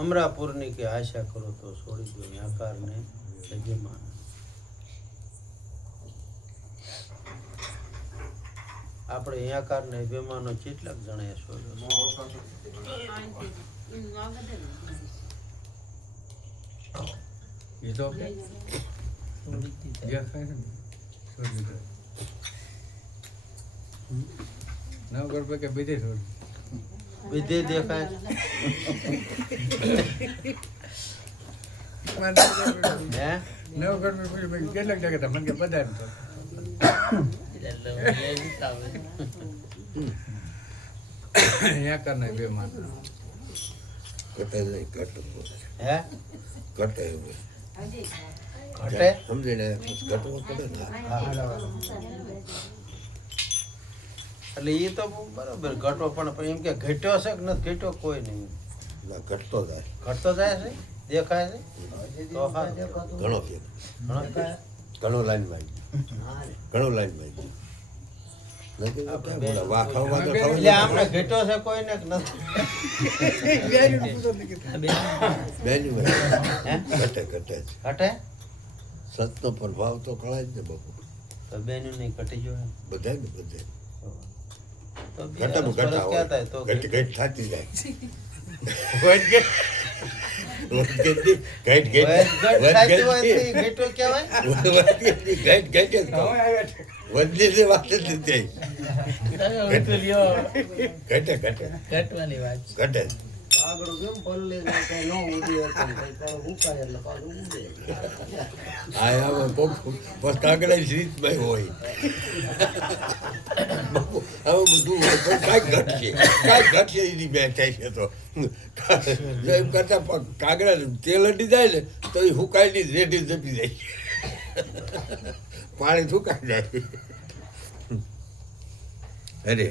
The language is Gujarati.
અમરાપુરની કે આશા કરો તો છોડી દો યાકારને યજમાન. આપણે યાકારને અભિમાનો કેટલાક જણાએ છોડ્યો. વિધે દેખાય કેટલાક જગ્યા મને કે બધા કરના બે માન કટે નહીં કટ હે કટે ઘટે સમજીને કટવો પડે ને. એટલે એ તો બરોબર ઘટો પણ એમ કે ઘટ્યો છે કે નથી ઘટ્યો કોઈ નહીં. ના ઘટતો જાય ઘટતો જાય છે દેખાય છે તો હા ઘણો ફેર ઘણો લાઈન માં ઘણો લાઈન માં એટલે આમને ઘટ્યો છે કોઈને કે નથી. ઘટે ઘટે ઘટે સતનો પ્રભાવ તો કળાય જ ને બાપુ. તો બેનું નહીં ઘટી ગયો બધા ને બધે તો ઘટામાં ઘટા કહેતા તો ઘટ ઘટ થતી જાય ઘટો કહેવાય. કાગડા રીતભાઈ હોય હવે બધું કાંઈક ઘટશે કાંઈક ઘટશે એની બે થાય છે. તો એમ કરતા કાગડા તેલ અડી જાય ને તો એ હુકાયેલી રેડી જપી જાય પાણી સુકાઈ જાય. અરે